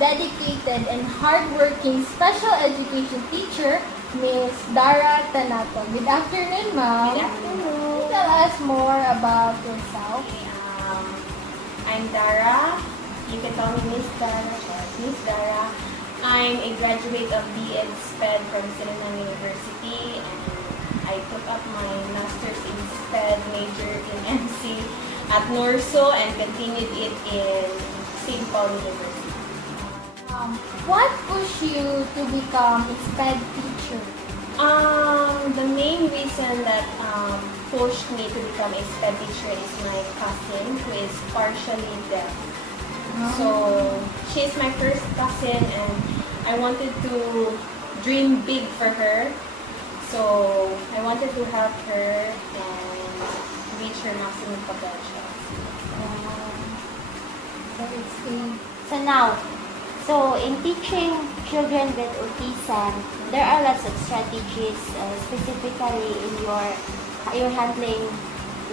dedicated and hardworking special education teacher, Miss Dara Tanato. Good afternoon, ma'am. Good afternoon. Tell us more about yourself. I'm Dara. You can call me Miss Dara. Miss Dara. I'm a graduate of Masped from Ronalyn University, and I took up my master's in SPED major in MC at Murro and continued it in St. Paul University. What pushed you to become a SPED teacher? The main reason that pushed me to become a SPED teacher is my cousin who is partially deaf. So she's my first cousin, and I wanted to dream big for her. So I wanted to help her and reach her maximum potential. So in teaching children with autism, there are lots of strategies, specifically in your handling,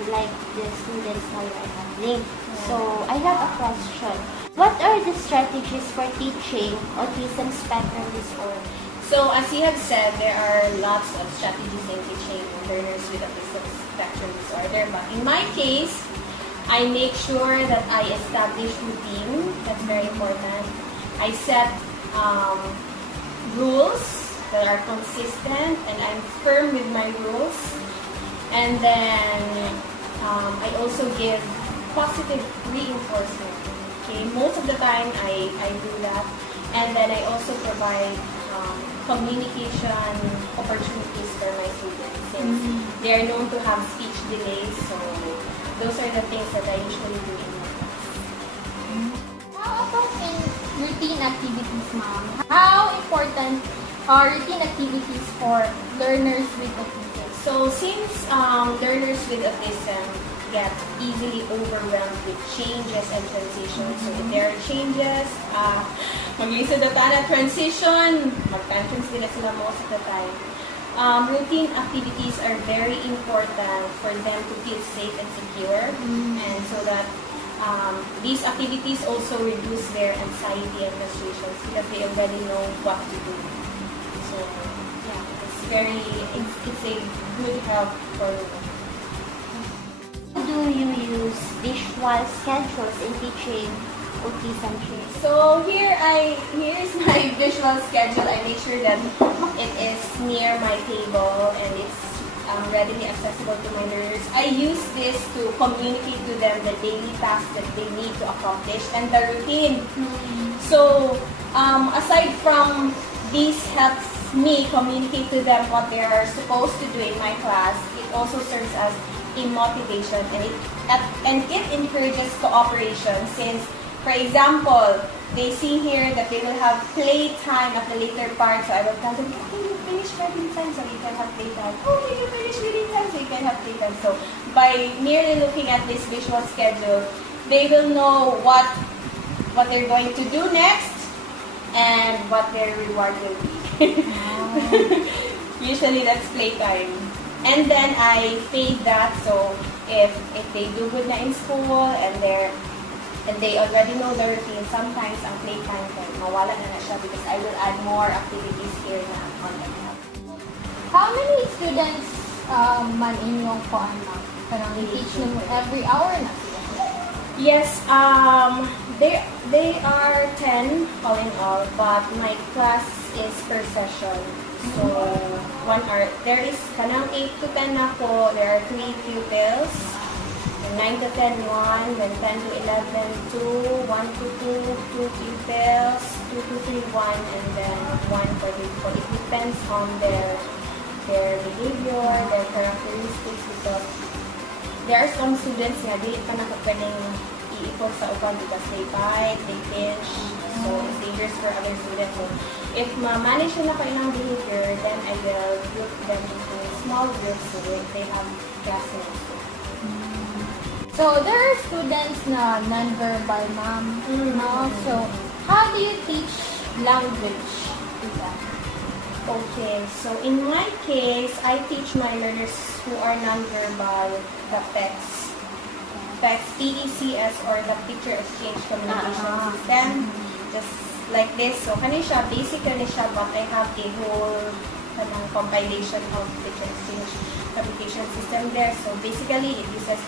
like the students now you are handling. So I have a question. What are the strategies for teaching autism spectrum disorder? So as you have said, there are lots of strategies in teaching learners with autism spectrum disorder. But in my case, I make sure that I establish routine. That's very important. I set rules that are consistent, and I'm firm with my rules. And then I also give positive reinforcement. Okay, most of the time I do that. And then I also provide communication opportunities for my students since they are known to have speech delays. So those are the things that I usually do in my class. How about in routine activities, ma'am? How important are routine activities for learners with autism? So since learners with autism get easily overwhelmed with changes and transitions, so if there are changes, mag-listen na tayo na transition, mag-tantrum sila most of the time. Routine activities are very important for them to feel safe and secure, and so that these activities also reduce their anxiety and frustrations because they already know what to do. So yeah, it's a good help for them. Do you use visual schedules in teaching autism children? So here's my visual schedule. I make sure that it is near my table and it's readily accessible to my learners. I use this to communicate to them the daily tasks that they need to accomplish and the routine. So aside from these helps me communicate to them what they are supposed to do in my class, it also serves as a motivation, and it encourages cooperation since, for example, they see here that they will have playtime at the later part, so I will tell them, can you finish reading time so you can have playtime? Oh, can you finish reading time so you can have playtime? So by merely looking at this visual schedule, they will know what they're going to do next and what their reward will be. Usually that's playtime. And then I fade that, so if they do good na in school and they already know the routine, sometimes ang playtime can mawala na siya because I will add more activities here na on the map. How many students man inyong kuan, ma'am? Parang i-teach mo every hour na sila? Yes, they are 10 all in all, but my class is per session. So 1 hour. There is kanang 8 to 10 na po. There are 3 pupils. And 9 to 10, 1. Then 10 to 11, 2. 1 to 2, 2 pupils. 2 to 3, 1. And then 1 for the 4. It depends on their behavior, their characteristics, because there are some students na dili pa nakapwedeng iipon sa upan because they bite, they pinch. So it's dangerous for other students. So if ma-manage na pa ilang behavior, then I will group them into small groups so they have classmates. So there are students na non-verbal, ma'am. No? So how do you teach language to them? Okay, so in my case, I teach my learners who are non-verbal the PECS. PECS, PECS, or the Picture Exchange Communication System. Just like this. So kani siya, basic kani siya, but I have a whole compilation of different application system there. So basically, it uses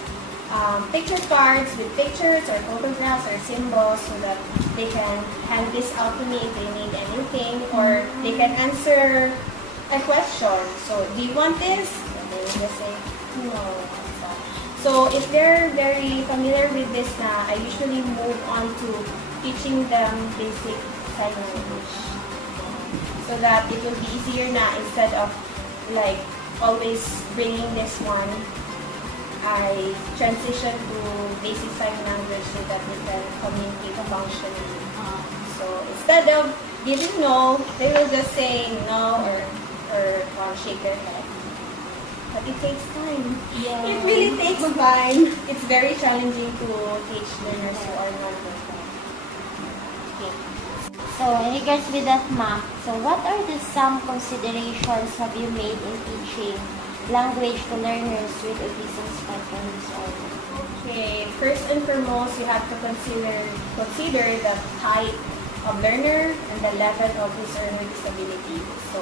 picture cards with pictures or photographs or symbols so that they can hand this out to me if they need anything, or they can answer a question. So, do you want this? And they will just say, no. So, if they're very familiar with this na, I usually move on to teaching them basic sign language. So that it will be easier na, instead of like always bringing this one, I transition to basic sign language so that we can communicate functionally. So instead of giving no, they will just say no or shake their head. But it takes time. Yeah. It really takes time. It's very challenging to teach learners who are non-verbal. Okay. So, in regards with that, ma'am, so what are the some considerations have you made in teaching language to learners with autism spectrum disorder? Okay, first and foremost, you have to consider the type of learner and the level of his or her disability. So,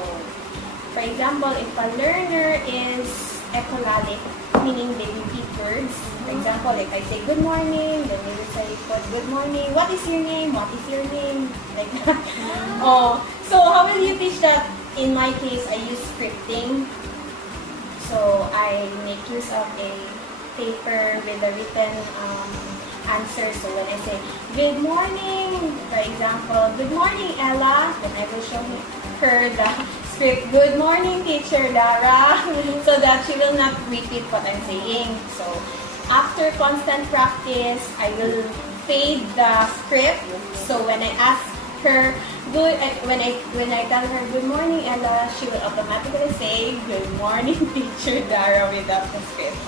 for example, if a learner is echolalic, meaning they repeat words. For example, if I say good morning, then they will say, "What good morning? What is your name? What is your name?" Like that. Oh, so how will you teach that? In my case, I use scripting. So I make use of a paper with a written answer. So when I say good morning, for example, good morning, Ella, then I will show her the script, good morning, teacher Dara, so that she will not repeat what I'm saying. So after constant practice, I will fade the script. So when I ask her when I tell her good morning, Ella, she will automatically say good morning, teacher Dara, without the script.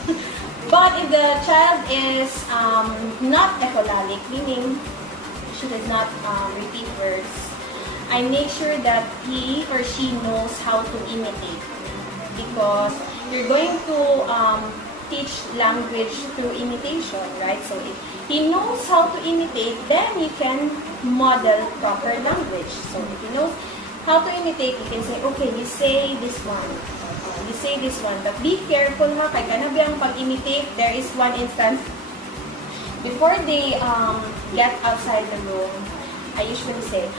But if the child is not echolalic, meaning she does not repeat words, I make sure that he or she knows how to imitate, because you're going to teach language through imitation, right? So if he knows how to imitate, then you can model proper language. So if he knows how to imitate, you can say, okay, you say this one. You say this one. But be careful ha, kay kanabiyang pag-imitate, there is one instance, before they get outside the room, I usually say,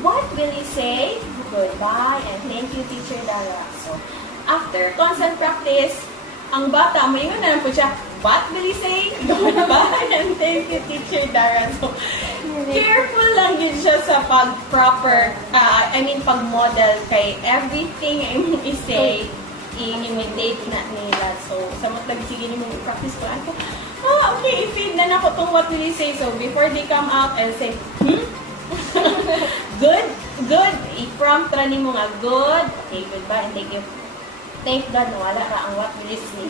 what will you say? Goodbye and thank you, teacher Dara. So after constant practice, ang bata, mayroon na lang po siya, what will you say? Goodbye and thank you, teacher Dara. So, careful lang yun siya sa pag-proper, pag-model kay everything I'm i-say, i-imitate na nila. So, sa mga sige niyo mong practice ko, ako, okay, i-feed na ako tong what will you say. So, before they come out, I'll say, good, i-prompt ra ni mo nga, good, okay, goodbye, and thank you. Thank God, nawala ra ang what will you say.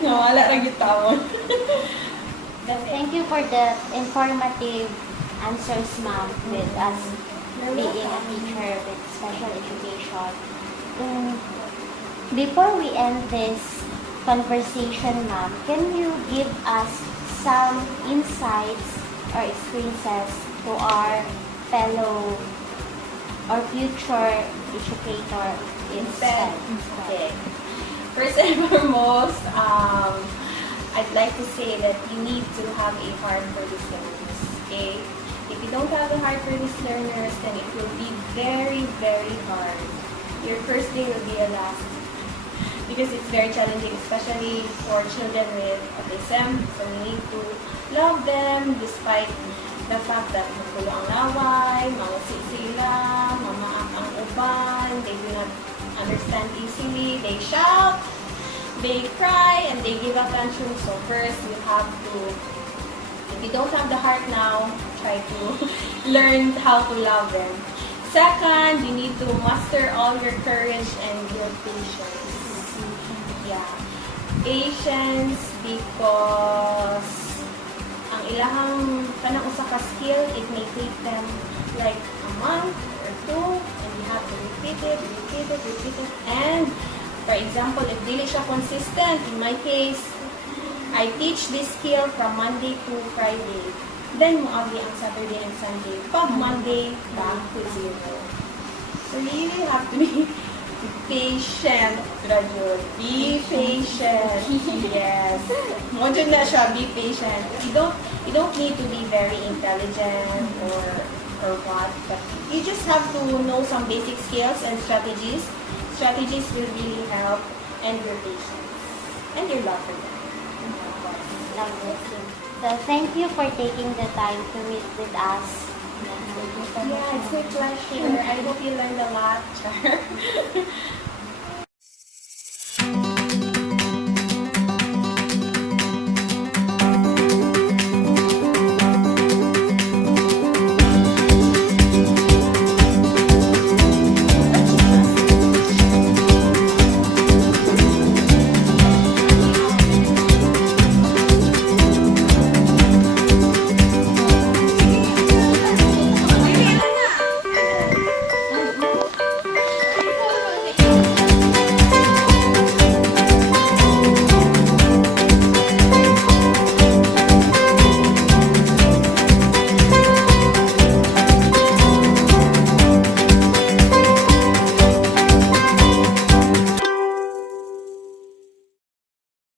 Nawala ra gitawon. Thank you for the informative answers, ma'am, with us being a teacher with special education. Before we end this conversation, ma'am, can you give us some insights or experiences to our fellow or future educator instead? Okay. First and foremost, I'd like to say that you need to have a heart for these learners. Okay? If you don't have a heart for these learners, then it will be very, very hard. Your first day will be a last. Because it's very challenging, especially for children with autism. So we need to love them despite the fact that magulo ang laway, mausi sila, mamaak ang uban, they do not understand easily, they shout, they cry, and they give up tantrums. So first, you have to, if you don't have the heart now, try to learn how to love them. Second, you need to master all your courage and your patience. Yeah. Patience, because ang ilahang kanang usa ka skill, it may take them like a month or two, and you have to repeat it. And for example, if dili siya consistent, in my case, I teach this skill from Monday to Friday. Then mo-ugly ang Saturday and Sunday. Pag Monday, back to zero. So you really have to be patient. Be patient. Yes. Module na siya, be patient. You don't need to be very intelligent or what, but you just have to know some basic skills and strategies. Strategies will really help, and your patience and your love for them. Love this. So thank you for taking the time to meet with us. Yeah, it's my pleasure. I hope you learned a lot, Char.